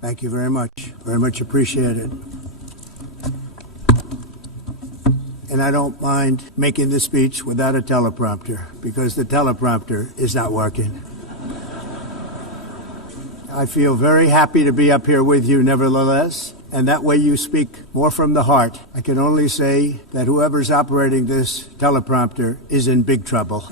Thank you very much. Very much appreciated. And I don't mind making the speech without a teleprompter, because the teleprompter is not working. I feel very happy to be up here with you nevertheless, and that way you speak more from the heart. I can only say that whoever's operating this teleprompter is in big trouble.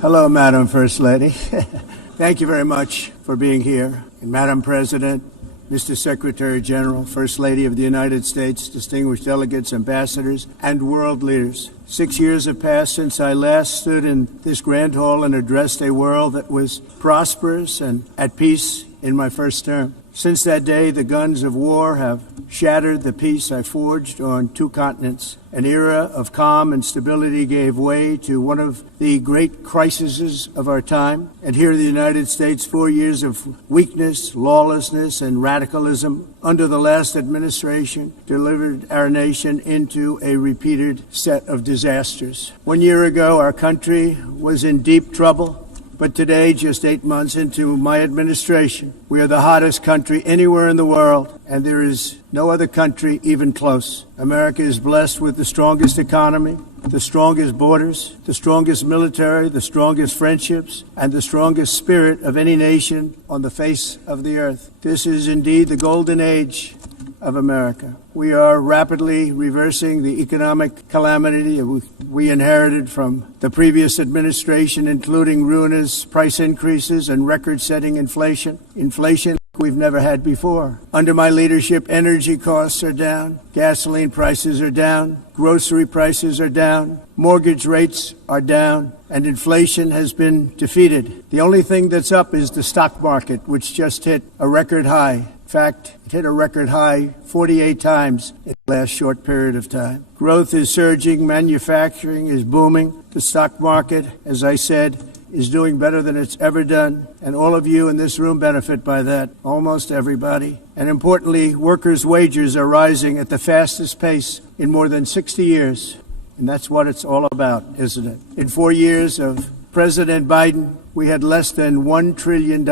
Hello, Madam First Lady. Thank you very much for being here. And Madam President, Mr. Secretary General, First Lady of the United States, distinguished delegates, ambassadors, and world leaders. 6 years have passed since I last stood in this grand hall and addressed a world that was prosperous and at peace in my first term. Since that day, the guns of war have shattered the peace I forged on 2 continents. An era of calm and stability gave way to one of the great crises of our time. And here in the United States, 4 years of weakness, lawlessness, and radicalism under the last administration delivered our nation into a repeated set of disasters. 1 year ago, our country was in deep trouble. But today, just 8 months into my administration, we are the hottest country anywhere in the world, and there is no other country even close. America is blessed with the strongest economy, the strongest borders, the strongest military, the strongest friendships, and the strongest spirit of any nation on the face of the earth. This is indeed the golden age of America. We are rapidly reversing the economic calamity we inherited from the previous administration, including ruinous price increases and record-setting inflation. Inflation we've never had before. Under my leadership, energy costs are down, gasoline prices are down, grocery prices are down, mortgage rates are down, and inflation has been defeated. The only thing that's up is the stock market, which just hit a record high. In fact, it hit a record high 48 times in the last short period of time. Growth is surging, manufacturing is booming. The stock market, as I said, is doing better than it's ever done, and all of you in this room benefit by that, almost everybody. And importantly, workers' wages are rising at the fastest pace in more than 60 years, and that's what it's all about, isn't it? In 4 years of President Biden, we had less than $1 trillion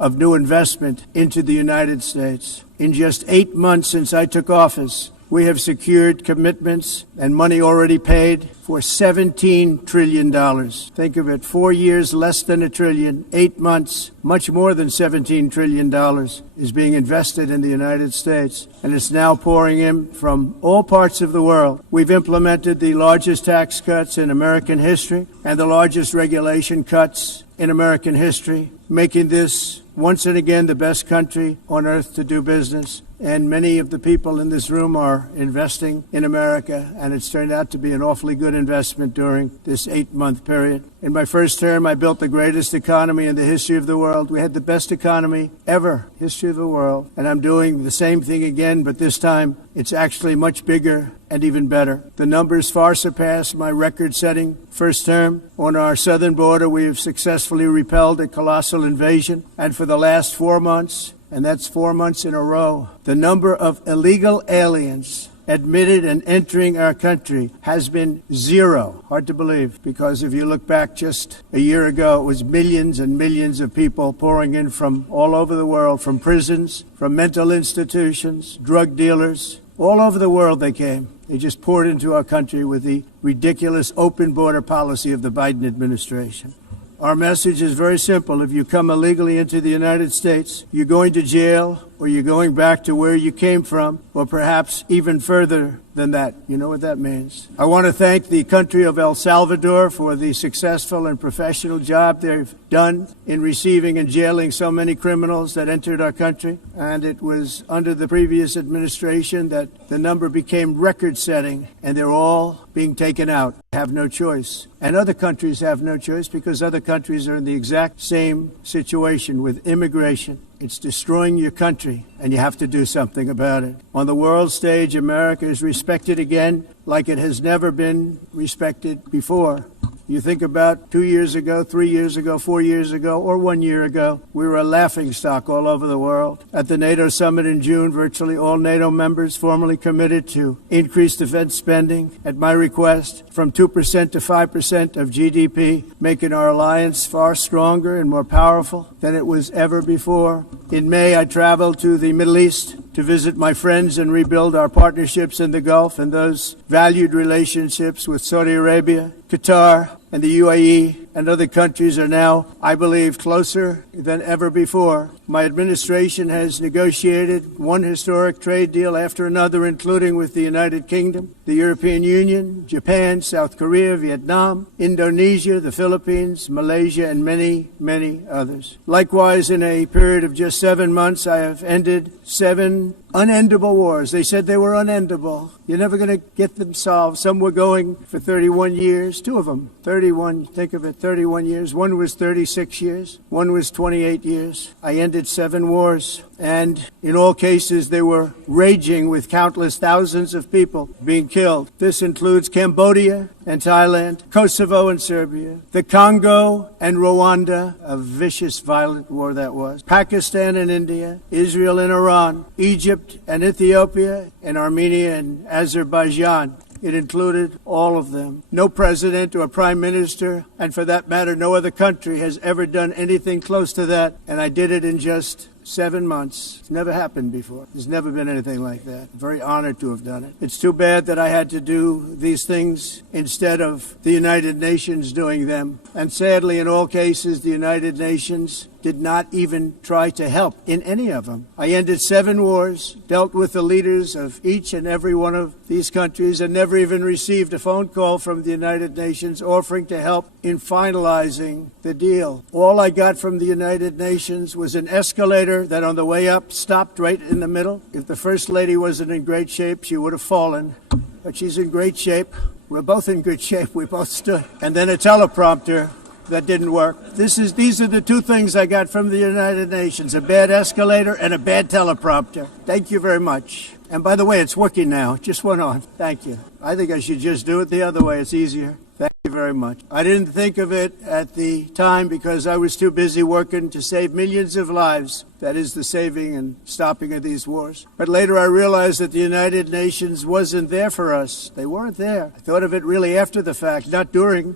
of new investment into the United States. In just 8 months since I took office, we have secured commitments and money already paid for $17 trillion. Think of it, 4 years, less than $1 trillion, 8 months, much more than $17 trillion is being invested in the United States. And it's now pouring in from all parts of the world. We've implemented the largest tax cuts in American history and the largest regulation cuts in American history, making this once and again the best country on earth to do business. And many of the people in this room are investing in America, and it's turned out to be an awfully good investment during this 8-month period. In my first term, I built the greatest economy in the history of the world. We had the best economy ever, history of the world. And I'm doing the same thing again, but this time it's actually much bigger and even better. The numbers far surpass my record-setting first term. On our southern border, we have successfully repelled a colossal invasion. And for the last 4 months, and that's 4 months in a row, the number of illegal aliens admitted and entering our country has been 0. Hard to believe, because if you look back just a year ago, it was millions and millions of people pouring in from all over the world, from prisons, from mental institutions, drug dealers. All over the world they came. They just poured into our country with the ridiculous open border policy of the Biden administration. Our message is very simple. If you come illegally into the United States, you're going to jail, or you're going back to where you came from, or perhaps even further than that. You know what that means. I want to thank the country of El Salvador for the successful and professional job they've done in receiving and jailing so many criminals that entered our country. And it was under the previous administration that the number became record-setting, and they're all being taken out. Have no choice. And other countries have no choice, because other countries are in the exact same situation with immigration. It's destroying your country, and you have to do something about it. On the world stage, America is respected again like it has never been respected before. You think about 2 years ago, 3 years ago, 4 years ago, or 1 year ago, we were a laughingstock all over the world. At the NATO summit in June, virtually all NATO members formally committed to increase defense spending at my request from 2% to 5% of GDP, making our alliance far stronger and more powerful than it was ever before. In May, I traveled to the Middle East to visit my friends and rebuild our partnerships in the Gulf and those valued relationships with Saudi Arabia, Qatar, and the UAE and other countries are now, I believe, closer than ever before. My administration has negotiated one historic trade deal after another, including with the United Kingdom, the European Union, Japan, South Korea, Vietnam, Indonesia, the Philippines, Malaysia, and many, many others. Likewise, in a period of just 7 months, I have ended 7 unendable wars. They said they were unendable. You're never going to get them solved. Some were going for 31 years, 2 of them, 31, think of it, 31 years. One was 36 years. One was 28 years. I ended 7 wars. And in all cases, they were raging with countless thousands of people being killed. This includes Cambodia and Thailand, Kosovo and Serbia, the Congo and Rwanda, a vicious, violent war that was, Pakistan and India, Israel and Iran, Egypt and Ethiopia, and Armenia and Azerbaijan. It included all of them. No president or prime minister, and for that matter, no other country has ever done anything close to that, and I did it in just 7 months. It's never happened before. There's never been anything like that. I'm very honored to have done it. It's too bad that I had to do these things instead of the United Nations doing them. And sadly, in all cases, the United Nations did not even try to help in any of them. I ended 7 wars, dealt with the leaders of each and every one of these countries, and never even received a phone call from the United Nations offering to help in finalizing the deal. All I got from the United Nations was an escalator that on the way up stopped right in the middle. If the First Lady wasn't in great shape, she would have fallen. But she's in great shape. We're both in good shape. We both stood. And then a teleprompter that didn't work. These are the 2 things I got from the United Nations, a bad escalator and a bad teleprompter. Thank you very much. And by the way, it's working now. It just went on. Thank you. I think I should just do it the other way. It's easier. Thank you very much. I didn't think of it at the time because I was too busy working to save millions of lives. That is the saving and stopping of these wars. But later I realized that the United Nations wasn't there for us. They weren't there. I thought of it really after the fact, not during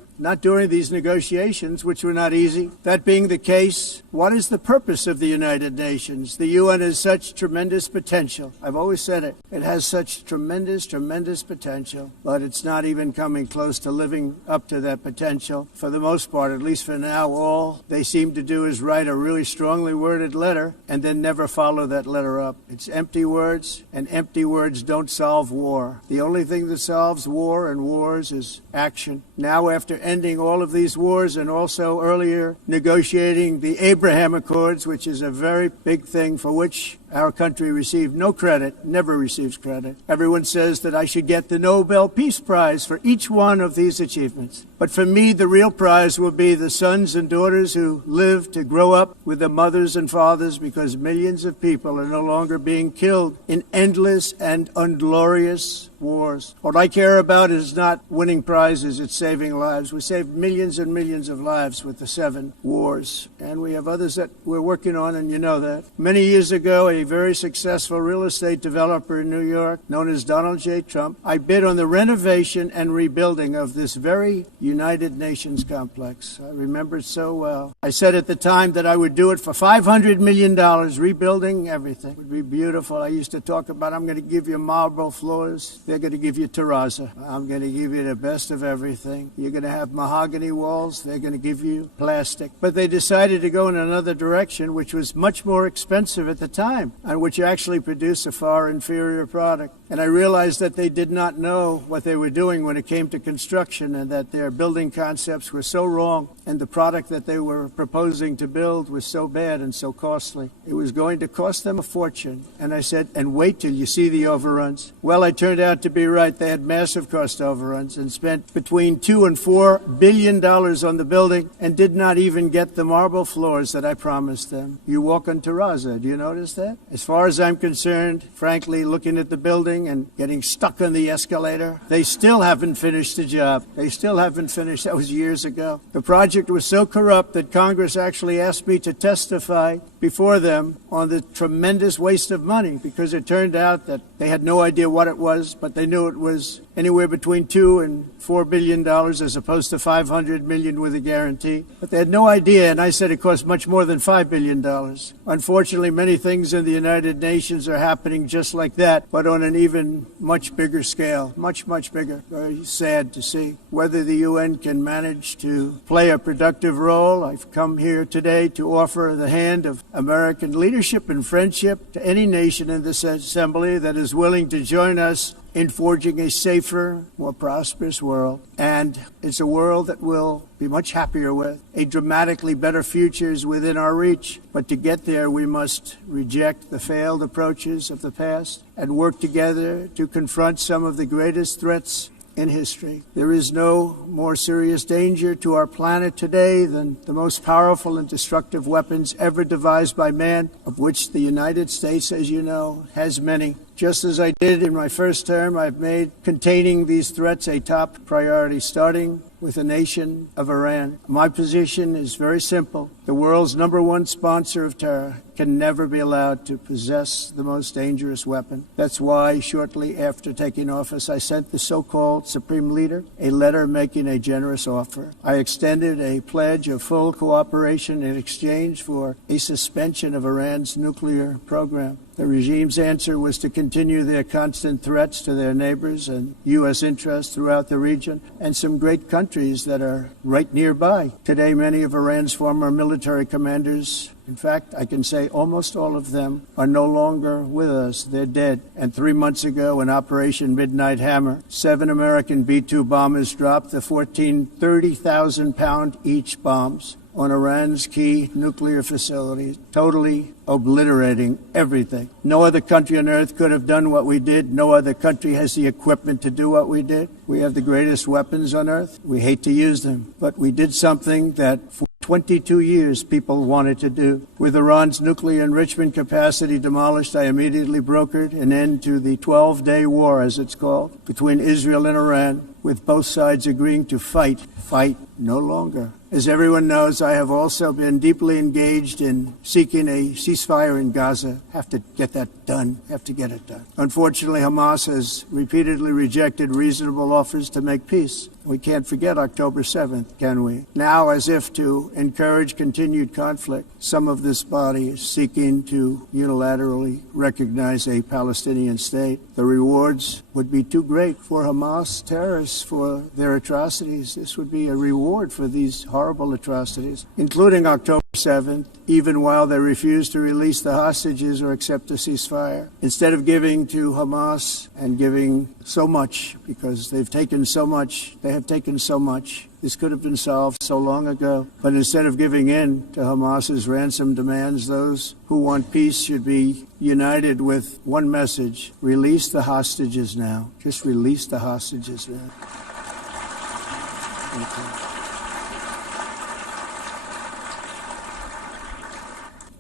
these negotiations, which were not easy. That being the case, what is the purpose of the United Nations? The UN has such tremendous potential. I've always said it. It has such tremendous, tremendous potential, but it's not even coming close to living up to that potential. For the most part, at least for now, all they seem to do is write a really strongly worded letter and then never follow that letter up. It's empty words, and empty words don't solve war. The only thing that solves war and wars is action. Now, after ending all of these wars and also earlier negotiating the Abraham Accords, which is a very big thing for which our country received no credit, never receives credit. Everyone says that I should get the Nobel Peace Prize for each one of these achievements. But for me, the real prize will be the sons and daughters who live to grow up with their mothers and fathers, because millions of people are no longer being killed in endless and unglorious wars. What I care about is not winning prizes, it's saving lives. We saved millions and millions of lives with the 7 wars. And we have others that we're working on, and you know that. Many years ago, a very successful real estate developer in New York, known as Donald J. Trump, I bid on the renovation and rebuilding of this very United Nations complex. I remember it so well. I said at the time that I would do it for $500 million, rebuilding everything. It would be beautiful. I used to talk about, I'm going to give you marble floors. They're going to give you terrazzo. I'm going to give you the best of everything. You're going to have mahogany walls. They're going to give you plastic. But they decided to go in another direction, which was much more expensive at the time, and which actually produced a far inferior product. And I realized that they did not know what they were doing when it came to construction, and that their building concepts were so wrong, and the product that they were proposing to build was so bad and so costly. It was going to cost them a fortune. And I said, and wait till you see the overruns. Well, I turned out to be right. They had massive cost overruns and spent between $2 and $4 billion on the building and did not even get the marble floors that I promised them. You walk on terrazzo. Do you notice that? As far as I'm concerned, frankly, looking at the building, building and getting stuck on the escalator. They still haven't finished the job. They still haven't finished. That was years ago. The project was so corrupt that Congress actually asked me to testify before them on the tremendous waste of money, because it turned out that they had no idea what it was, but they knew it was anywhere between $2 and $4 billion as opposed to $500 million with a guarantee. But they had no idea, and I said it cost much more than $5 billion. Unfortunately, many things in the United Nations are happening just like that, but on an even much bigger scale, much, much bigger. Very sad to see. Whether the UN can manage to play a productive role, I've come here today to offer the hand of American leadership and friendship to any nation in this assembly that is willing to join us in forging a safer, more prosperous world. And it's a world that we'll be much happier with. A dramatically better future is within our reach. But to get there, we must reject the failed approaches of the past and work together to confront some of the greatest threats in history. There is no more serious danger to our planet today than the most powerful and destructive weapons ever devised by man, of which the United States, as you know, has many. Just as I did in my first term, I've made containing these threats a top priority, starting with the nation of Iran. My position is very simple. The world's #1 sponsor of terror can never be allowed to possess the most dangerous weapon. That's why shortly after taking office, I sent the so-called Supreme Leader a letter making a generous offer. I extended a pledge of full cooperation in exchange for a suspension of Iran's nuclear program. The regime's answer was to continue their constant threats to their neighbors and U.S. interests throughout the region and some great countries that are right nearby. Today, many of Iran's former military commanders, in fact, I can say almost all of them, are no longer with us. They're dead. And 3 months ago, in Operation Midnight Hammer, 7 American B-2 bombers dropped the 14 30,000-pound each bombs on Iran's key nuclear facilities, totally obliterating everything. No other country on earth could have done what we did. No other country has the equipment to do what we did. We have the greatest weapons on earth. We hate to use them, but we did something that for 22 years people wanted to do. With Iran's nuclear enrichment capacity demolished, I immediately brokered an end to the 12-day war, as it's called, between Israel and Iran, with both sides agreeing to fight no longer. As everyone knows, I have also been deeply engaged in seeking a ceasefire in Gaza. Have to get that done. Have to get it done. Unfortunately, Hamas has repeatedly rejected reasonable offers to make peace. We can't forget October 7th, can we? Now, as if to encourage continued conflict, some of this body is seeking to unilaterally recognize a Palestinian state. The rewards would be too great for Hamas terrorists for their atrocities. This would be a reward for these horrible atrocities, including October 7th, even while they refuse to release the hostages or accept a ceasefire. Instead of giving to Hamas and giving so much, because they've taken so much, this could have been solved so long ago. But instead of giving in to Hamas's ransom demands, those who want peace should be united with one message: release the hostages now. Just release the hostages now. Thank you.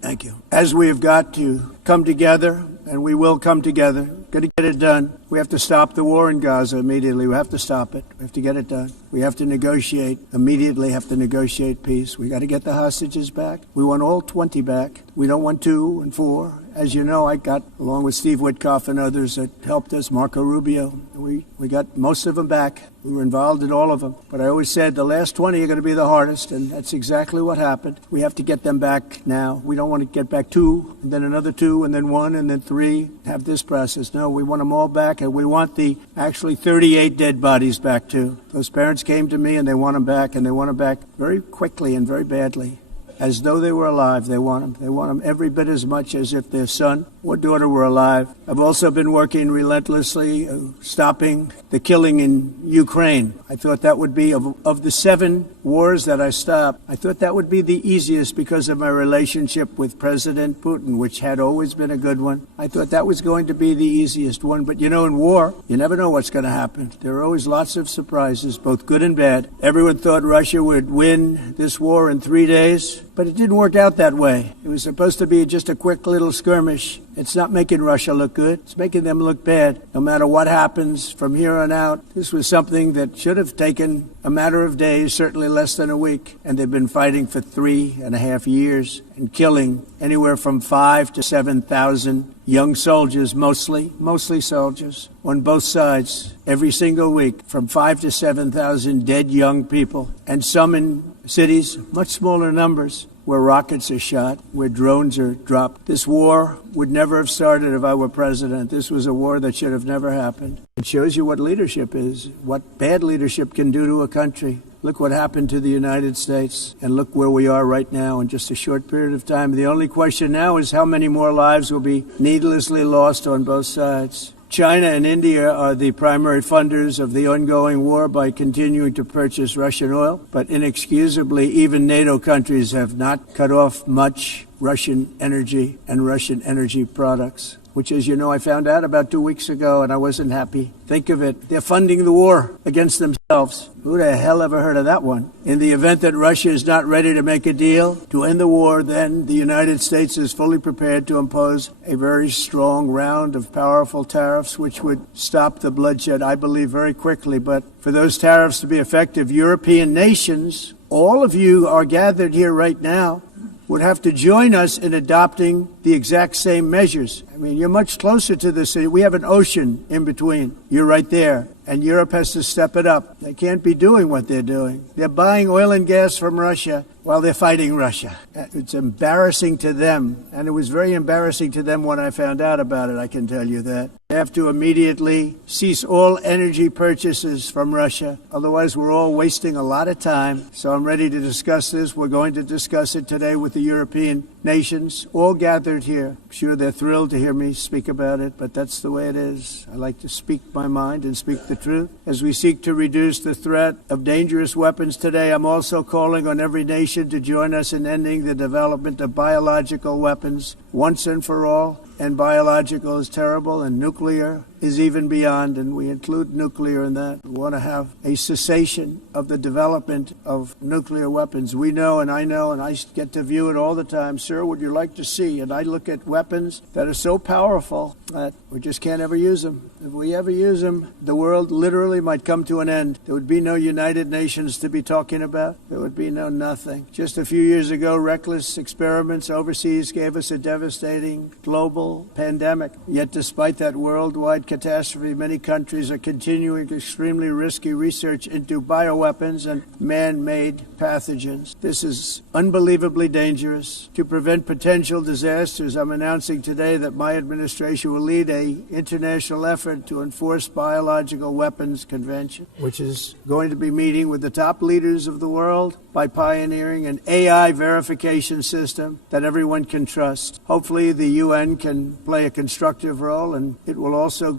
Thank you. As we have got to come together, and we will come together, got to get it done. We have to stop the war in Gaza immediately. We have to stop it. We have to get it done. We have to negotiate, immediately have to negotiate peace. We got to get the hostages back. We want all 20 back. We don't want 2 and 4. As you know, I got, along with Steve Witkoff and others that helped us, Marco Rubio, we got most of them back. We were involved in all of them. But I always said the last 20 are going to be the hardest, and that's exactly what happened. We have to get them back now. We don't want to get back 2, and then another 2, and then 1, and then 3, have this process. No, we want them all back, and we want the actually 38 dead bodies back, too. Those parents came to me, and they want them back, and they want them back very quickly and very badly. As though they were alive, they want them. They want them every bit as much as if their son or daughter were alive. I've also been working relentlessly, stopping the killing in Ukraine. I thought that would be, of the 7 wars that I stopped, I thought that would be the easiest because of my relationship with President Putin, which had always been a good one. I thought that was going to be the easiest one. But, you know, in war, you never know what's going to happen. There are always lots of surprises, both good and bad. Everyone thought Russia would win this war in 3 days. But it didn't work out that way. It was supposed to be just a quick little skirmish. It's not making Russia look good. It's making them look bad. No matter what happens from here on out, this was something that should have taken a matter of days, certainly less than a week. And they've been fighting for 3.5 years and killing anywhere from 5,000 to 7,000 young soldiers, mostly soldiers, on both sides. Every single week, from 5,000 to 7,000 dead young people. And some in cities, much smaller numbers, where rockets are shot, where drones are dropped. This war would never have started if I were president. This was a war that should have never happened. It shows you what leadership is, what bad leadership can do to a country. Look what happened to the United States, and look where we are right now in just a short period of time. The only question now is how many more lives will be needlessly lost on both sides. China and India are the primary funders of the ongoing war by continuing to purchase Russian oil. But inexcusably, even NATO countries have not cut off much Russian energy and Russian energy products, which, as you know, I found out about 2 weeks ago, and I wasn't happy. Think of it. They're funding the war against themselves. Who the hell ever heard of that one? In the event that Russia is not ready to make a deal to end the war, then the United States is fully prepared to impose a very strong round of powerful tariffs, which would stop the bloodshed, I believe, very quickly. But for those tariffs to be effective, European nations, all of you are gathered here right now, would have to join us in adopting the exact same measures. I mean, you're much closer to this. We have an ocean in between. You're right there. And Europe has to step it up. They can't be doing what they're doing. They're buying oil and gas from Russia while they're fighting Russia. It's embarrassing to them. And it was very embarrassing to them when I found out about it, I can tell you that. They have to immediately cease all energy purchases from Russia. Otherwise, we're all wasting a lot of time. So I'm ready to discuss this. We're going to discuss it today with the European nations, all gathered here. I'm sure they're thrilled to hear me speak about it, but that's the way it is. I like to speak my mind and speak the truth. As we seek to reduce the threat of dangerous weapons today, I'm also calling on every nation to join us in ending the development of biological weapons once and for all. And biological is terrible, and nuclear is even beyond, and we include nuclear in that. We want to have a cessation of the development of nuclear weapons. We know, and I get to view it all the time. Sir, would you like to see? And I look at weapons that are so powerful that we just can't ever use them. If we ever use them, the world literally might come to an end. There would be no United Nations to be talking about. There would be no nothing. Just a few years ago, reckless experiments overseas gave us a devastating global pandemic. Yet despite that worldwide catastrophe, many countries are continuing extremely risky research into bioweapons and man-made pathogens. This is unbelievably dangerous. To prevent potential disasters, I'm announcing today that my administration will lead an international effort to enforce biological weapons convention, which is going to be meeting with the top leaders of the world by pioneering an AI verification system that everyone can trust. Hopefully the UN can play a constructive role, and it will also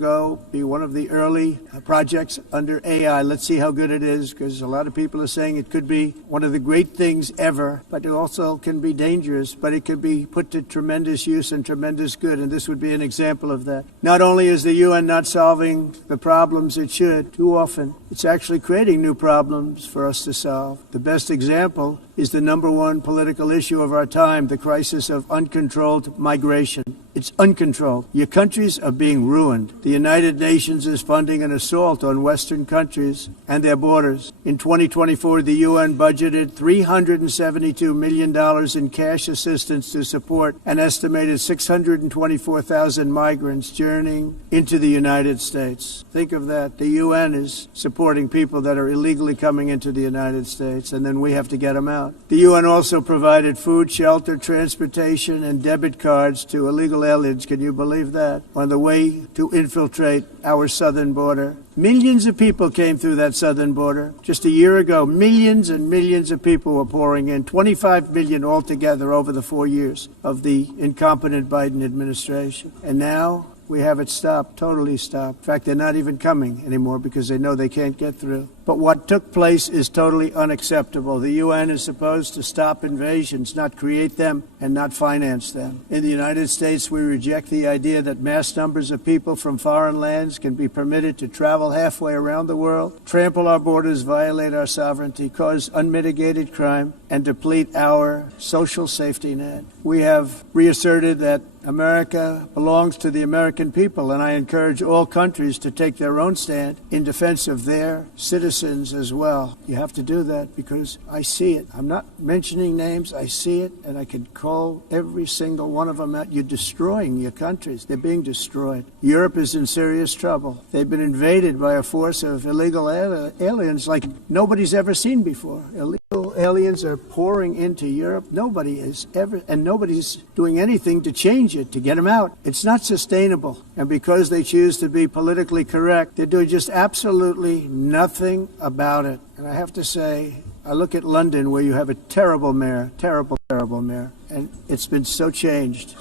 be one of the early projects under AI. Let's see how good it is, because a lot of people are saying it could be one of the great things ever, but it also can be dangerous, but it could be put to tremendous use and tremendous good, and this would be an example of that. Not only is the UN not solving the problems it should too often, it's actually creating new problems for us to solve. The best example is the number one political issue of our time, the crisis of uncontrolled migration. It's uncontrolled. Your countries are being ruined. The United Nations is funding an assault on Western countries and their borders. In 2024, the UN budgeted $372 million in cash assistance to support an estimated 624,000 migrants journeying into the United States. Think of that. The UN is supporting people that are illegally coming into the United States, and then we have to get them out. The UN also provided food, shelter, transportation, and debit cards to illegal aliens. Can you believe that? On the way to infiltrate our southern border. Millions of people came through that southern border. Just a year ago, millions and millions of people were pouring in, 25 million altogether over the 4 years of the incompetent Biden administration. And now we have it stopped, totally stopped. In fact, they're not even coming anymore because they know they can't get through. But what took place is totally unacceptable. The UN is supposed to stop invasions, not create them. and not finance them. In the United States, we reject the idea that mass numbers of people from foreign lands can be permitted to travel halfway around the world, trample our borders, violate our sovereignty, cause unmitigated crime, and deplete our social safety net. We have reasserted that America belongs to the American people, and I encourage all countries to take their own stand in defense of their citizens as well. You have to do that because I see it. I'm not mentioning names. I see it, and I can call every single one of them out. You're destroying your countries. They're being destroyed. Europe is in serious trouble. They've been invaded by a force of illegal aliens like nobody's ever seen before. Illegal aliens are pouring into Europe. Nobody is ever, and nobody's doing anything to change it, to get them out. It's not sustainable. And because they choose to be politically correct, they're doing just absolutely nothing about it. And I have to say, I look at London where you have a terrible mayor, terrible mayor. And it's been so changed.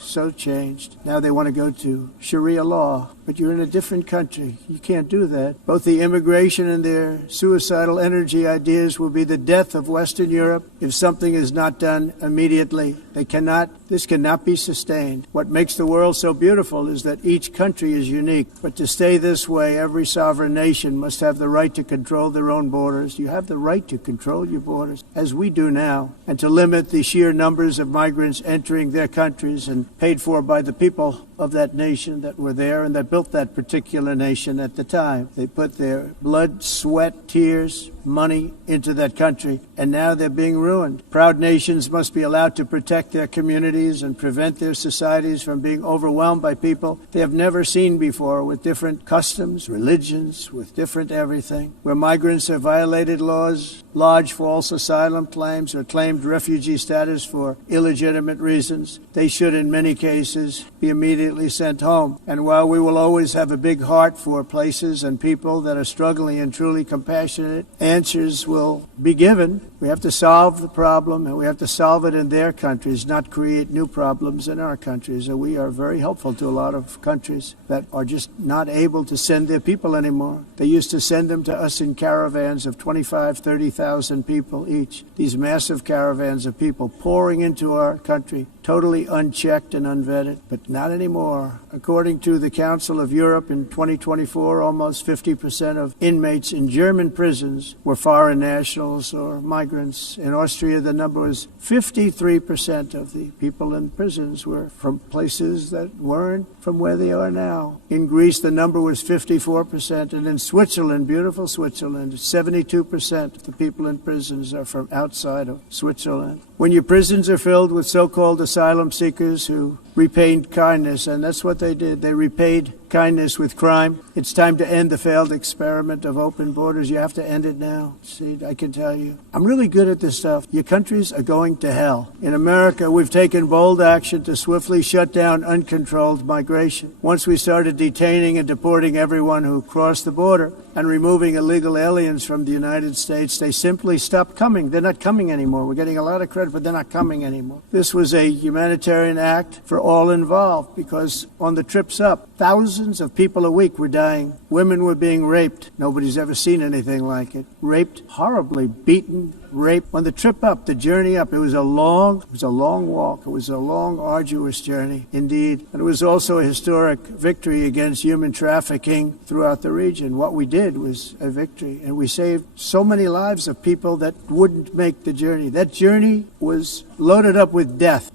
Now they want to go to Sharia law, but you're in a different country. You can't do that. Both the immigration and their suicidal energy ideas will be the death of Western Europe if something is not done immediately. This cannot be sustained. What makes the world so beautiful is that each country is unique. But to stay this way, every sovereign nation must have the right to control their own borders. You have the right to control your borders, as we do now, and to limit the sheer numbers of migrants entering their countries and paid for by the people of that nation that were there and that built that particular nation at the time. They put their blood, sweat, tears, money into that country, and now they're being ruined. Proud nations must be allowed to protect their communities and prevent their societies from being overwhelmed by people they have never seen before, with different customs, religions, with different everything. Where migrants have violated laws, lodged false asylum claims, or claimed refugee status for illegitimate reasons, they should in many cases be immediately sent home. And while we will always have a big heart for places and people that are struggling and truly compassionate, answers will be given. We have to solve the problem, and we have to solve it in their countries, not create new problems in our countries. And we are very helpful to a lot of countries that are just not able to send their people anymore. They used to send them to us in caravans of 25, 30,000 people each. These massive caravans of people pouring into our country, totally unchecked and unvetted, but not anymore. According to the Council of Europe in 2024, almost 50% of inmates in German prisons were foreign nationals or migrants. In Austria, the number was 53% of the people in prisons were from places that weren't from where they are now. In Greece, the number was 54%, and in Switzerland, beautiful Switzerland, 72% of the people in prisons are from outside of Switzerland. When your prisons are filled with so-called asylum seekers who repaid kindness, and that's what they did. They repaid kindness with crime. It's time to end the failed experiment of open borders. You have to end it now. See, I can tell you. I'm really good at this stuff. Your countries are going to hell. In America, we've taken bold action to swiftly shut down uncontrolled migration. Once we started detaining and deporting everyone who crossed the border and removing illegal aliens from the United States, they simply stopped coming. They're not coming anymore. We're getting a lot of credit, but they're not coming anymore. This was a humanitarian act for all involved, because on the trips up, thousands of people a week were dying. Women were being raped. Nobody's ever seen anything like it. Raped, horribly beaten, raped. On the trip up, the journey up, it was a long walk. It was a long, arduous journey, indeed. And it was also a historic victory against human trafficking throughout the region. What we did was a victory, and we saved so many lives of people that wouldn't make the journey. That journey was loaded up with death.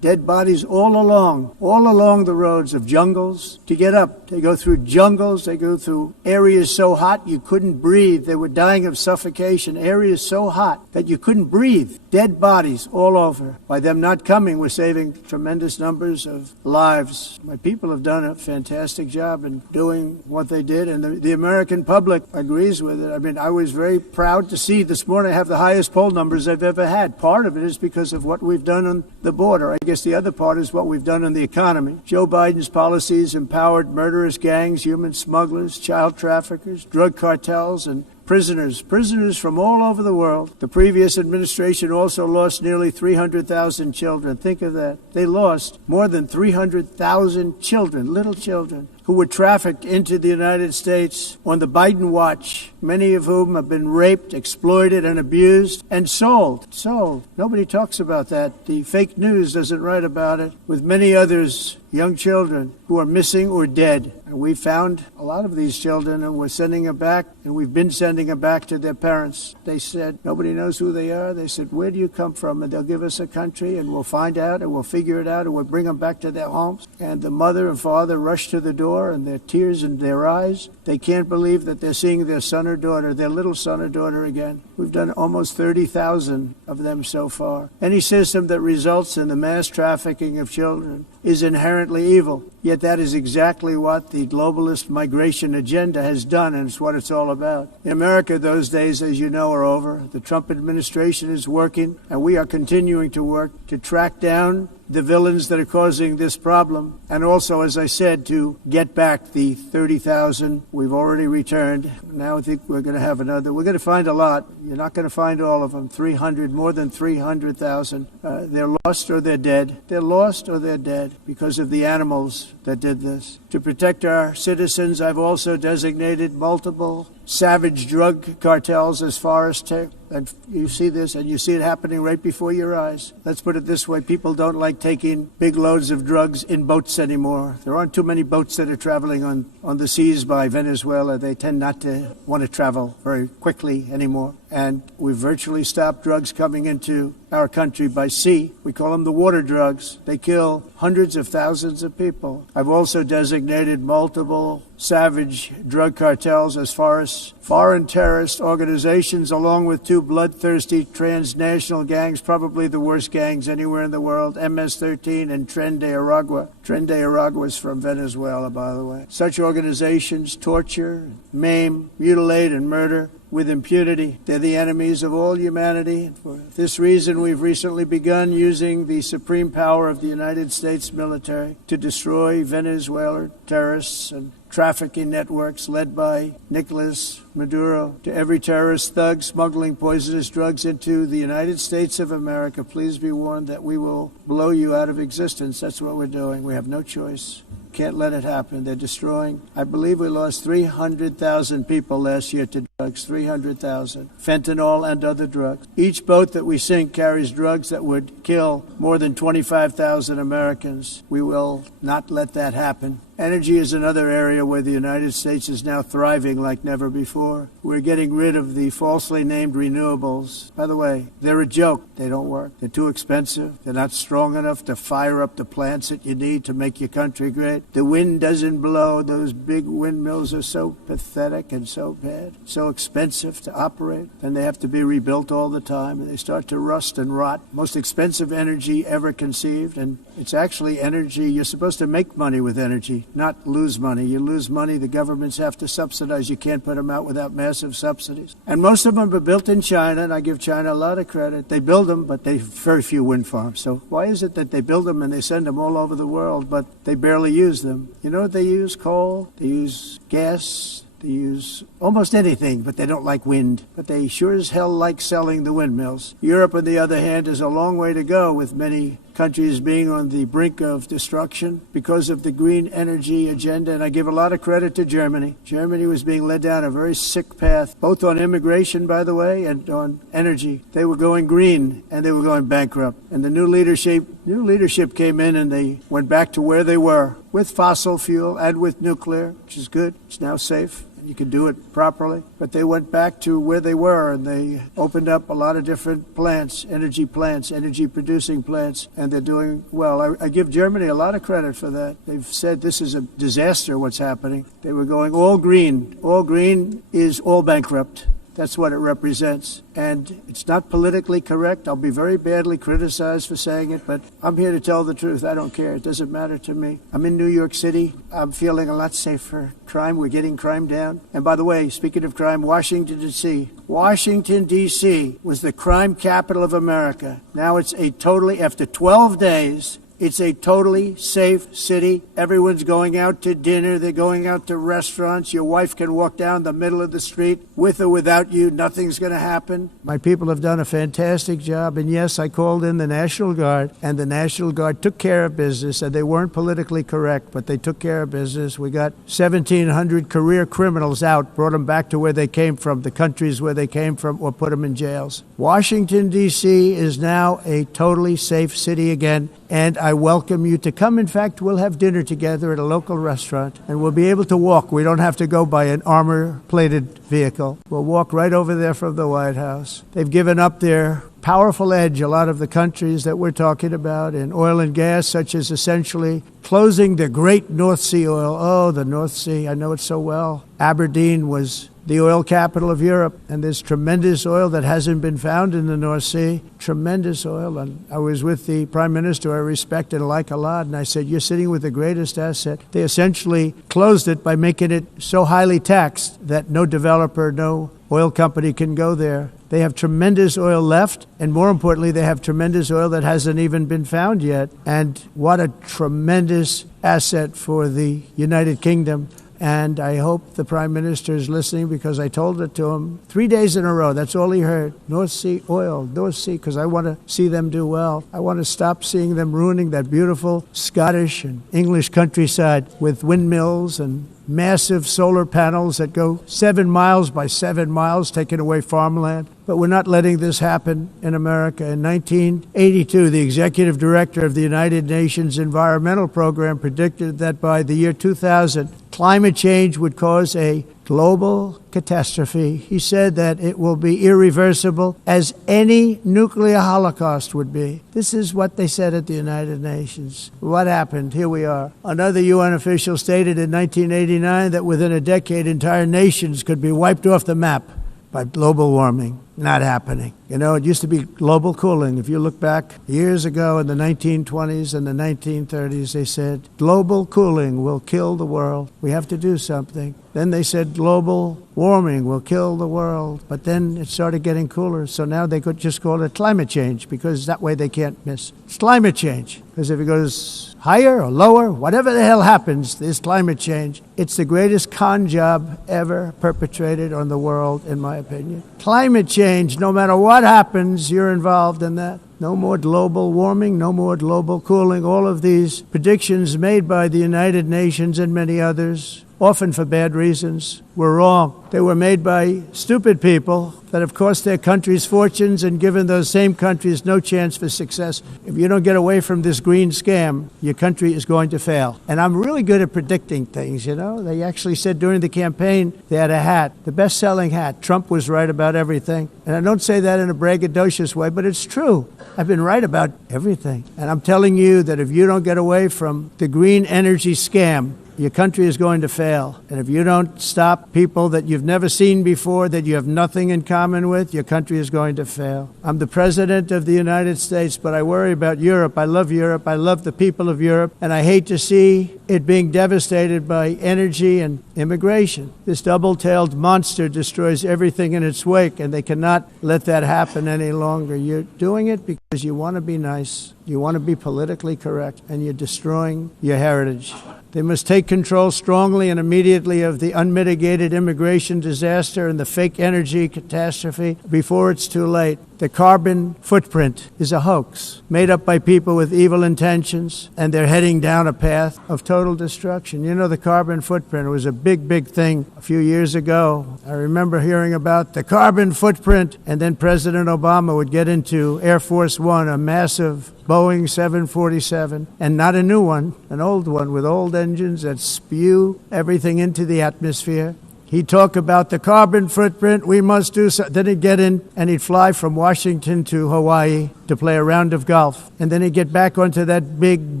Dead bodies all along the roads of jungles. To get up, they go through jungles, they go through areas so hot you couldn't breathe. They were dying of suffocation, areas so hot that you couldn't breathe. Dead bodies all over. By them not coming, we're saving tremendous numbers of lives. My people have done a fantastic job in doing what they did, and the American public agrees with it. I mean, I was very proud to see this morning I have the highest poll numbers I've ever had. Part of it is because of what we've done on the border. I guess the other part is what we've done in the economy. Joe Biden's policies empowered murderous gangs, human smugglers, child traffickers, drug cartels, and prisoners from all over the world. The previous administration also lost nearly 300,000 children. Think of that. They lost more than 300,000 children, little children, who were trafficked into the United States on the Biden watch, many of whom have been raped, exploited, and abused, and sold. Sold. Nobody talks about that. The fake news doesn't write about it, with many others, young children who are missing or dead. And we found a lot of these children, and we're sending them back, and we've been sending them back to their parents. They said, nobody knows who they are. They said, where do you come from? And they'll give us a country, and we'll find out, and we'll figure it out, and we'll bring them back to their homes. And the mother and father rush to the door, and their tears in their eyes. They can't believe that they're seeing their son or daughter, their little son or daughter again. We've done almost 30,000 of them so far. Any system that results in the mass trafficking of children is inherently evil. Yet that is exactly what the globalist migration agenda has done, and it's what it's all about. In America, those days, as you know, are over. The Trump administration is working, and we are continuing to work to track down the villains that are causing this problem, and also, as I said, to get back the 30,000 we've already returned. Now I think we're going to have another. We're going to find a lot. You're not going to find all of them. 300, more than 300,000. They're lost or they're dead. They're lost or they're dead because of the animals that did this. To protect our citizens, I've also designated multiple savage drug cartels as far as and you see this, and you see it happening right before your eyes. Let's put it this way. People don't like taking big loads of drugs in boats anymore. There aren't too many boats that are traveling on the seas by Venezuela. They tend not to want to travel very quickly anymore. And we've virtually stopped drugs coming into our country by sea. We call them the water drugs. They kill hundreds of thousands of people. I've also designated multiple savage drug cartels as far as foreign terrorist organizations, along with two bloodthirsty transnational gangs, probably the worst gangs anywhere in the world, MS-13 and Tren de Aragua. Tren de Aragua is from Venezuela, by the way. Such organizations torture, maim, mutilate, and murder with impunity. They're the enemies of all humanity. For this reason, we've recently begun using the supreme power of the United States military to destroy Venezuelan terrorists and trafficking networks led by Nicolas Maduro. To every terrorist thug smuggling poisonous drugs into the United States of America, please be warned that we will blow you out of existence. That's what we're doing. We have no choice. Can't let it happen. They're destroying. I believe we lost 300,000 people last year to drugs, 300,000. Fentanyl and other drugs. Each boat that we sink carries drugs that would kill more than 25,000 Americans. We will not let that happen. Energy is another area where the United States is now thriving like never before. We're getting rid of the falsely named renewables. By the way, they're a joke. They don't work. They're too expensive. They're not strong enough to fire up the plants that you need to make your country great. The wind doesn't blow. Those big windmills are so pathetic and so bad, so expensive to operate. And they have to be rebuilt all the time, and they start to rust and rot. Most expensive energy ever conceived, and it's actually energy. You're supposed to make money with energy, not lose money. You lose money, the governments have to subsidize. You can't put them out without massive subsidies. And most of them are built in China, and I give China a lot of credit. They build them, but they have very few wind farms. So why is it that they build them and they send them all over the world, but they barely use them? You know what they use? Coal, they use gas, they use almost anything, but they don't like wind. But they sure as hell like selling the windmills. Europe, on the other hand, is a long way to go, with many countries being on the brink of destruction because of the green energy agenda. And I give a lot of credit to Germany. Germany was being led down a very sick path, both on immigration, by the way, and on energy. They were going green and they were going bankrupt. And the new leadership came in, and they went back to where they were with fossil fuel and with nuclear, which is good. It's now safe. You can do it properly. But they went back to where they were, and they opened up a lot of different plants, energy producing plants, and they're doing well. I give Germany a lot of credit for that. They've said this is a disaster, what's happening. They were going all green. All green is all bankrupt. That's what it represents. And it's not politically correct. I'll be very badly criticized for saying it, but I'm here to tell the truth. I don't care. It doesn't matter to me. I'm in New York City. I'm feeling a lot safer. Crime, we're getting crime down. And by the way, speaking of crime, Washington, D.C. Washington, D.C. was the crime capital of America. Now it's after 12 days, It's a totally safe city. Everyone's going out to dinner. They're going out to restaurants. Your wife can walk down the middle of the street with or without you. Nothing's going to happen. My people have done a fantastic job. And yes, I called in the National Guard, and the National Guard took care of business, and they weren't politically correct, but they took care of business. We got 1,700 career criminals out, brought them back to where they came from, the countries where they came from, or put them in jails. Washington, D.C. is now a totally safe city again, and I welcome you to come. In fact, we'll have dinner together at a local restaurant, and we'll be able to walk. We don't have to go by an armor-plated vehicle. We'll walk right over there from the White House. They've given up their powerful edge, a lot of the countries that we're talking about in oil and gas, such as essentially closing the great North Sea oil. Oh, the North Sea, I know it so well. Aberdeen was the oil capital of Europe, and there's tremendous oil that hasn't been found in the North Sea, tremendous oil. And I was with the Prime Minister I respect and like a lot, and I said, you're sitting with the greatest asset. They essentially closed it by making it so highly taxed that no developer, no oil company can go there. They have tremendous oil left, and more importantly, they have tremendous oil that hasn't even been found yet. And what a tremendous asset for the United Kingdom. And I hope the Prime Minister is listening, because I told it to him 3 days in a row. That's all he heard. North Sea oil, North Sea, because I want to see them do well. I want to stop seeing them ruining that beautiful Scottish and English countryside with windmills and massive solar panels that go 7 miles by 7 miles, taking away farmland. But we're not letting this happen in America. In 1982, the executive director of the United Nations Environmental Program predicted that by the year 2000, climate change would cause a global catastrophe. He said that it will be irreversible, as any nuclear holocaust would be. This is what they said at the United Nations. What happened? Here we are. Another UN official stated in 1989 that within a decade, entire nations could be wiped off the map by global warming. Not happening. You know, it used to be global cooling. If you look back years ago in the 1920s and the 1930s, they said global cooling will kill the world. We have to do something. Then they said global warming will kill the world. But then it started getting cooler. So now they could just call it climate change, because that way they can't miss. It's climate change. Because if it goes higher or lower, whatever the hell happens, there's climate change. It's the greatest con job ever perpetrated on the world, in my opinion. Climate change, no matter what happens, you're involved in that. No more global warming, no more global cooling. All of these predictions made by the United Nations and many others, often for bad reasons, were wrong. They were made by stupid people that have cost their countries fortunes and given those same countries no chance for success. If you don't get away from this green scam, your country is going to fail. And I'm really good at predicting things, you know. They actually said during the campaign they had a hat, the best-selling hat. Trump was right about everything. And I don't say that in a braggadocious way, but it's true. I've been right about everything. And I'm telling you that if you don't get away from the green energy scam, your country is going to fail. And if you don't stop people that you've never seen before, that you have nothing in common with, your country is going to fail. I'm the President of the United States, but I worry about Europe. I love Europe. I love the people of Europe. And I hate to see it being devastated by energy and immigration. This double-tailed monster destroys everything in its wake, and they cannot let that happen any longer. You're doing it because you want to be nice. You want to be politically correct, and you're destroying your heritage. They must take control strongly and immediately of the unmitigated immigration disaster and the fake energy catastrophe before it's too late. The carbon footprint is a hoax made up by people with evil intentions, and they're heading down a path of total destruction. You know, the carbon footprint was a big, big thing a few years ago. I remember hearing about the carbon footprint, and then President Obama would get into Air Force One, a massive Boeing 747, and not a new one, an old one with old engines that spew everything into the atmosphere. He'd talk about the carbon footprint, we must do so. Then he'd get in and he'd fly from Washington to Hawaii to play a round of golf. And then he'd get back onto that big,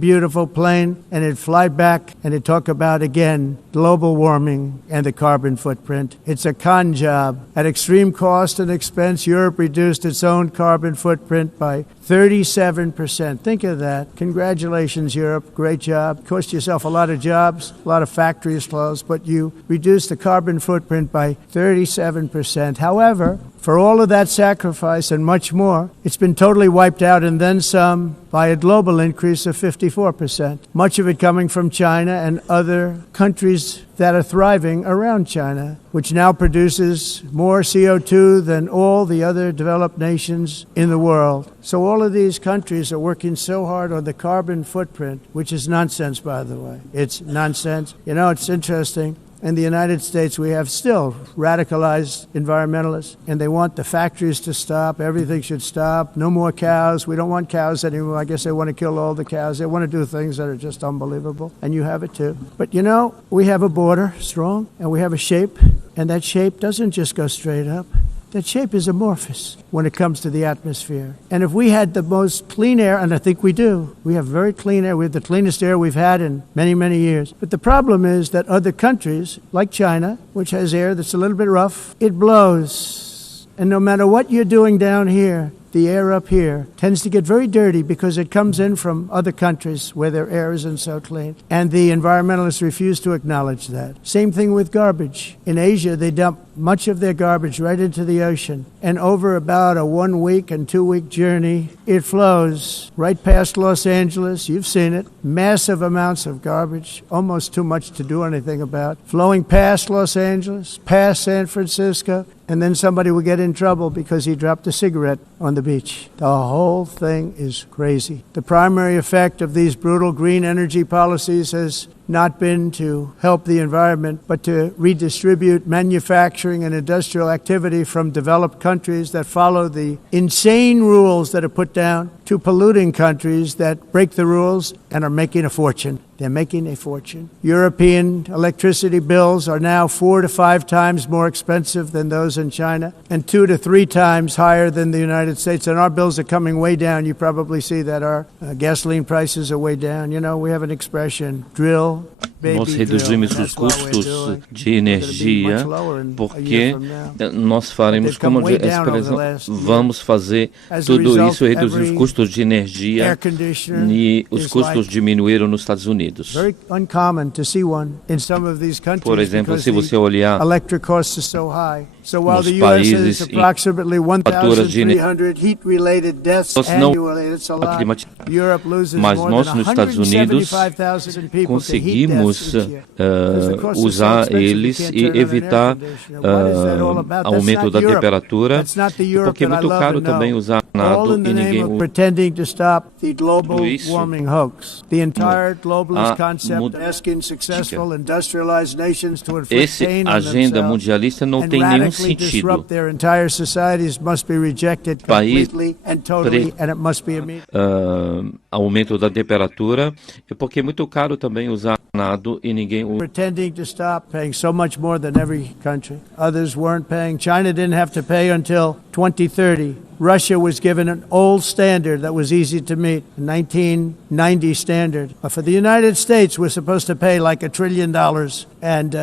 beautiful plane and he'd fly back and he'd talk about, again, global warming and the carbon footprint. It's a con job. At extreme cost and expense, Europe reduced its own carbon footprint by 37%. Think of that. Congratulations, Europe. Great job. Cost yourself a lot of jobs, a lot of factories closed, but you reduced the carbon footprint by 37%. However, for all of that sacrifice and much more, it's been totally wiped out and then some by a global increase of 54%. Much of it coming from China and other countries that are thriving around China, which now produces more CO2 than all the other developed nations in the world. So all of these countries are working so hard on the carbon footprint, which is nonsense, by the way. It's nonsense. You know, it's interesting. In the United States, we have still radicalized environmentalists, and they want the factories to stop. Everything should stop. No more cows. We don't want cows anymore. I guess they want to kill all the cows. They want to do things that are just unbelievable, and you have it too. But, you know, we have a border, strong, and we have a shape, and that shape doesn't just go straight up. That shape is amorphous when it comes to the atmosphere. And if we had the most clean air, and I think we do, we have very clean air. We have the cleanest air we've had in many, many years. But the problem is that other countries, like China, which has air that's a little bit rough, it blows. And no matter what you're doing down here, the air up here tends to get very dirty because it comes in from other countries where their air isn't so clean. And the environmentalists refuse to acknowledge that. Same thing with garbage. In Asia, they dump much of their garbage right into the ocean. And over about a 1 week and 2 week journey, it flows right past Los Angeles. You've seen it. Massive amounts of garbage, almost too much to do anything about. Flowing past Los Angeles, past San Francisco, and then somebody will get in trouble because he dropped a cigarette on the beach. The whole thing is crazy. The primary effect of these brutal green energy policies has not been to help the environment, but to redistribute manufacturing and industrial activity from developed countries that follow the insane rules that are put down to polluting countries that break the rules and are making a fortune. They're making a fortune. European electricity bills are now 4 to 5 times more expensive than those in China and 2 to 3 times higher than the United States. And our bills are coming way down. You probably see that our gasoline prices are way down. You know, we have an expression, drill, nós reduzimos os custos de energia porque nós faremos como expressão, vamos fazer tudo isso, reduzir os custos de energia e os custos diminuíram nos Estados Unidos. Por exemplo, se você olhar nos países em faturas de energia não climatizadas, mas nós nos Estados Unidos conseguimos usar eles e evitar aumento da temperatura, porque é muito caro também usar nado e ninguém usa isso. Essa agenda mundialista não tem nenhum sentido. Aumento da temperatura, é porque é muito caro também usar nado e ninguém usa. Pretending to stop paying so much more than every country. Others weren't paying. China didn't have to pay until 2030. Russia was given an old standard that was easy to meet, a 1990 standard. But for the United States, we're supposed to pay like $1 trillion. And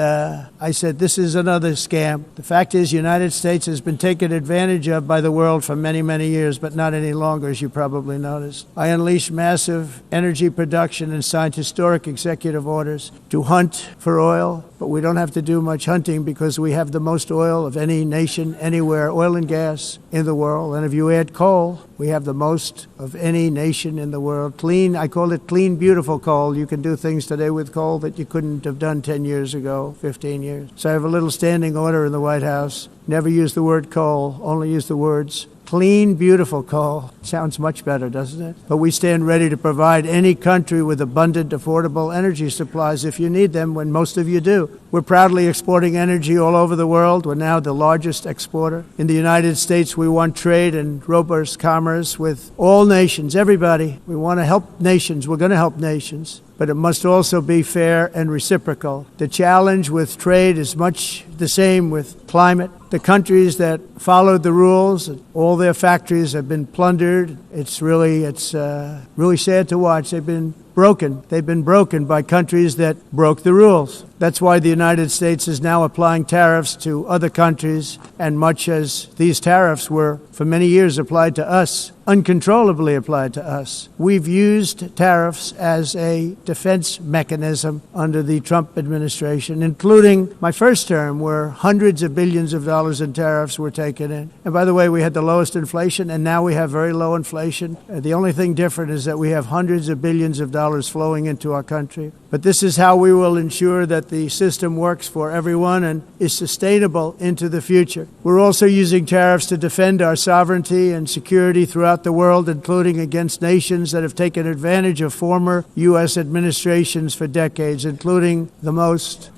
I said, this is another scam. The fact is, the United States has been taken advantage of by the world for many, many years, but not any longer, as you probably noticed. I unleashed massive energy production and signed historic executive orders to hunt for oil, but we don't have to do much hunting because we have the most oil of any nation anywhere, oil and gas in the world. And if you add coal, we have the most of any nation in the world. Clean, I call it clean, beautiful coal. You can do things today with coal that you couldn't have done 10 years ago, 15 years. So I have a little standing order in the White House. Never use the word coal, only use the words clean, beautiful coal. Sounds much better, doesn't it? But we stand ready to provide any country with abundant, affordable energy supplies if you need them, when most of you do. We're proudly exporting energy all over the world. We're now the largest exporter. In the United States, we want trade and robust commerce with all nations, everybody. We want to help nations. We're going to help nations. But it must also be fair and reciprocal. The challenge with trade is much the same with climate. The countries that followed the rules, all their factories have been plundered. It's really sad to watch. They've been broken. They've been broken by countries that broke the rules. That's why the United States is now applying tariffs to other countries, and much as these tariffs were for many years applied to us, uncontrollably applied to us, we've used tariffs as a defense mechanism under the Trump administration, including my first term, where hundreds of billions of dollars in tariffs were taken in. And by the way, we had the lowest inflation, and now we have very low inflation. The only thing different is that we have hundreds of billions of dollars flowing into our country. But this is how we will ensure that the system works for everyone and is sustainable into the future. We're also using tariffs to defend our sovereignty and security throughout the world, including against nations that have taken advantage of former U.S. administrations for decades, including the most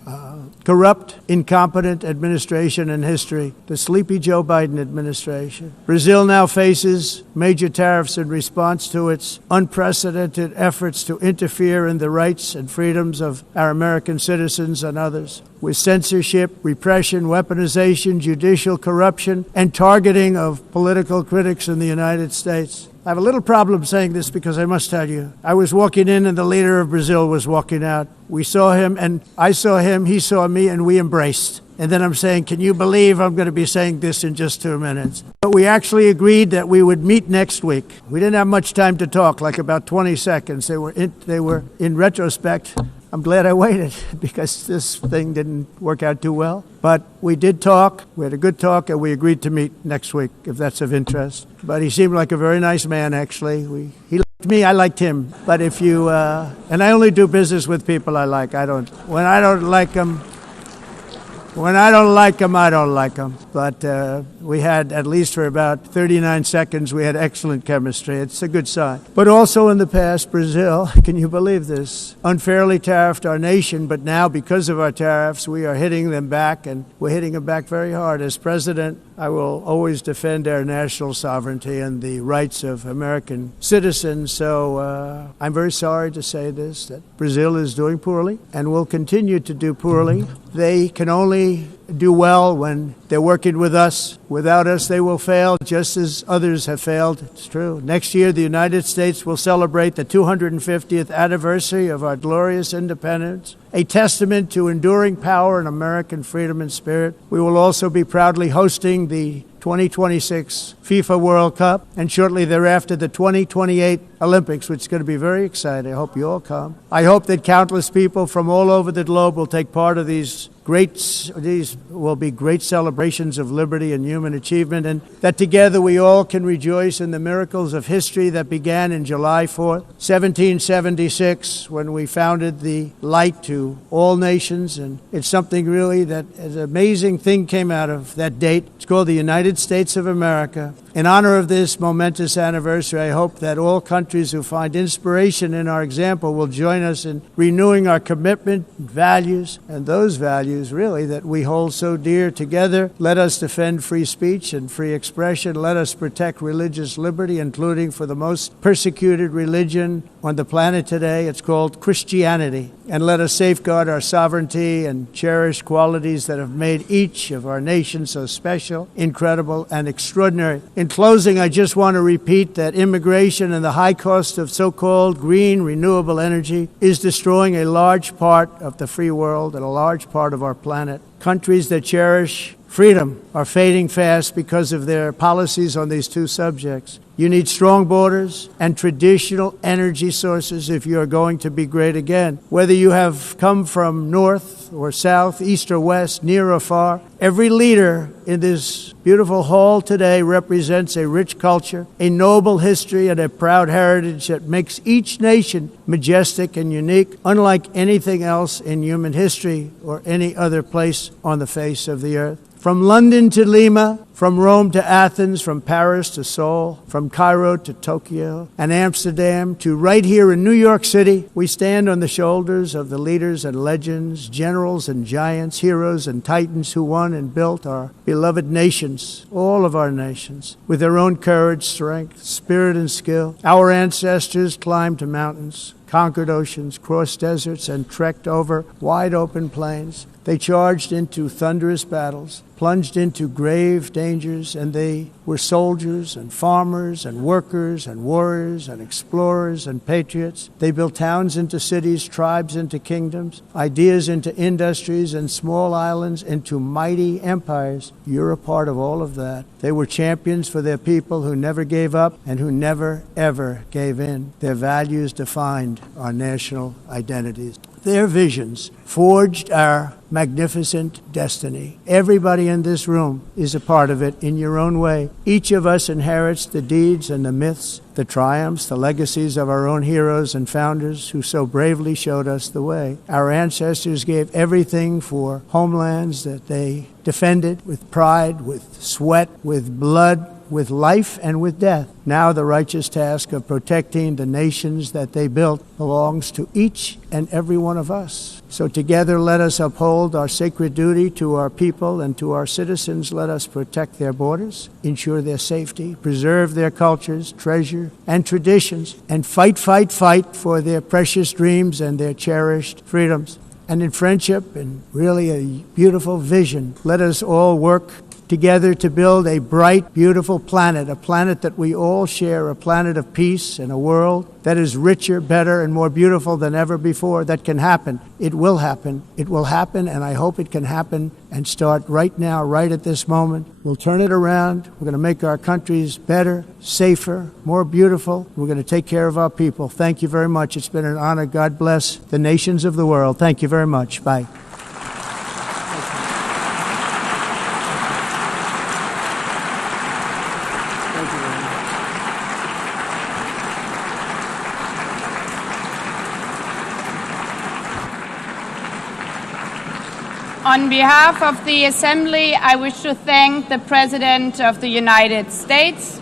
corrupt, incompetent administration in history, the sleepy Joe Biden administration. Brazil now faces major tariffs in response to its unprecedented efforts to interfere in the rights and freedoms of our American citizens and others, with censorship, repression, weaponization, judicial corruption, and targeting of political critics in the United States. I have a little problem saying this because I must tell you, I was walking in and the leader of Brazil was walking out. We saw him and I saw him, he saw me, and we embraced. And then I'm saying, can you believe I'm going to be saying this in just 2 minutes? But we actually agreed that we would meet next week. We didn't have much time to talk, like about 20 seconds. They were in retrospect, I'm glad I waited because this thing didn't work out too well. But we did talk, we had a good talk, and we agreed to meet next week, if that's of interest. But he seemed like a very nice man, actually. He liked me, I liked him. But if you, and I only do business with people I like. When I don't like them, I don't like them. But we had, at least for about 39 seconds, we had excellent chemistry. It's a good sign. But also in the past, Brazil, can you believe this, unfairly tariffed our nation. But now, because of our tariffs, we are hitting them back, and we're hitting them back very hard. As president, I will always defend our national sovereignty and the rights of American citizens. So I'm very sorry to say this, that Brazil is doing poorly and will continue to do poorly. They can only do well when they're working with us. Without us, they will fail, just as others have failed. It's true. Next year, the United States will celebrate the 250th anniversary of our glorious independence, a testament to enduring power and American freedom and spirit. We will also be proudly hosting the 2026 FIFA World Cup, and shortly thereafter the 2028 Olympics, which is going to be very exciting. I hope you all come. I hope that countless people from all over the globe will take part of these will be great celebrations of liberty and human achievement, and that together we all can rejoice in the miracles of history that began in July 4th, 1776, when we founded the light to all nations. And it's something really that an amazing thing came out of that date. It's called the United States of America. In honor of this momentous anniversary, I hope that all countries who find inspiration in our example will join us in renewing our commitment, values, and those values really that we hold so dear. Together, let us defend free speech and free expression. Let us protect religious liberty, including for the most persecuted religion on the planet today. It's called Christianity. And let us safeguard our sovereignty and cherish qualities that have made each of our nations so special, incredible, and extraordinary. In closing, I just want to repeat that immigration and the high cost of so-called green renewable energy is destroying a large part of the free world and a large part of our planet. Countries that cherish freedom are fading fast because of their policies on these two subjects. You need strong borders and traditional energy sources if you are going to be great again. Whether you have come from north or south, east or west, near or far, every leader in this beautiful hall today represents a rich culture, a noble history, and a proud heritage that makes each nation majestic and unique, unlike anything else in human history or any other place on the face of the earth. From London to Lima, from Rome to Athens, from Paris to Seoul, from Cairo to Tokyo and Amsterdam to right here in New York City, we stand on the shoulders of the leaders and legends, generals and giants, heroes and titans who won and built our beloved nations, all of our nations, with their own courage, strength, spirit, and skill. Our ancestors climbed mountains, conquered oceans, crossed deserts, and trekked over wide open plains. They charged into thunderous battles, plunged into grave dangers, and they were soldiers and farmers and workers and warriors and explorers and patriots. They built towns into cities, tribes into kingdoms, ideas into industries, and small islands into mighty empires. You're a part of all of that. They were champions for their people who never gave up and who never, ever gave in. Their values defined our national identities. Their visions forged our magnificent destiny. Everybody in this room is a part of it in your own way. Each of us inherits the deeds and the myths, the triumphs, the legacies of our own heroes and founders who so bravely showed us the way. Our ancestors gave everything for homelands that they defended with pride, with sweat, with blood, with life and with death. Now the righteous task of protecting the nations that they built belongs to each and every one of us. So together let us uphold our sacred duty to our people and to our citizens. Let us protect their borders, ensure their safety, preserve their cultures, treasure, and traditions, and fight for their precious dreams and their cherished freedoms. And in friendship and really a beautiful vision, let us all work together to build a bright, beautiful planet, a planet that we all share, a planet of peace and a world that is richer, better, and more beautiful than ever before. That can happen. It will happen. It will happen, and I hope it can happen and start right now, right at this moment. We'll turn it around. We're going to make our countries better, safer, more beautiful. We're going to take care of our people. Thank you very much. It's been an honor. God bless the nations of the world. Thank you very much. Bye. On behalf of the Assembly, I wish to thank the President of the United States,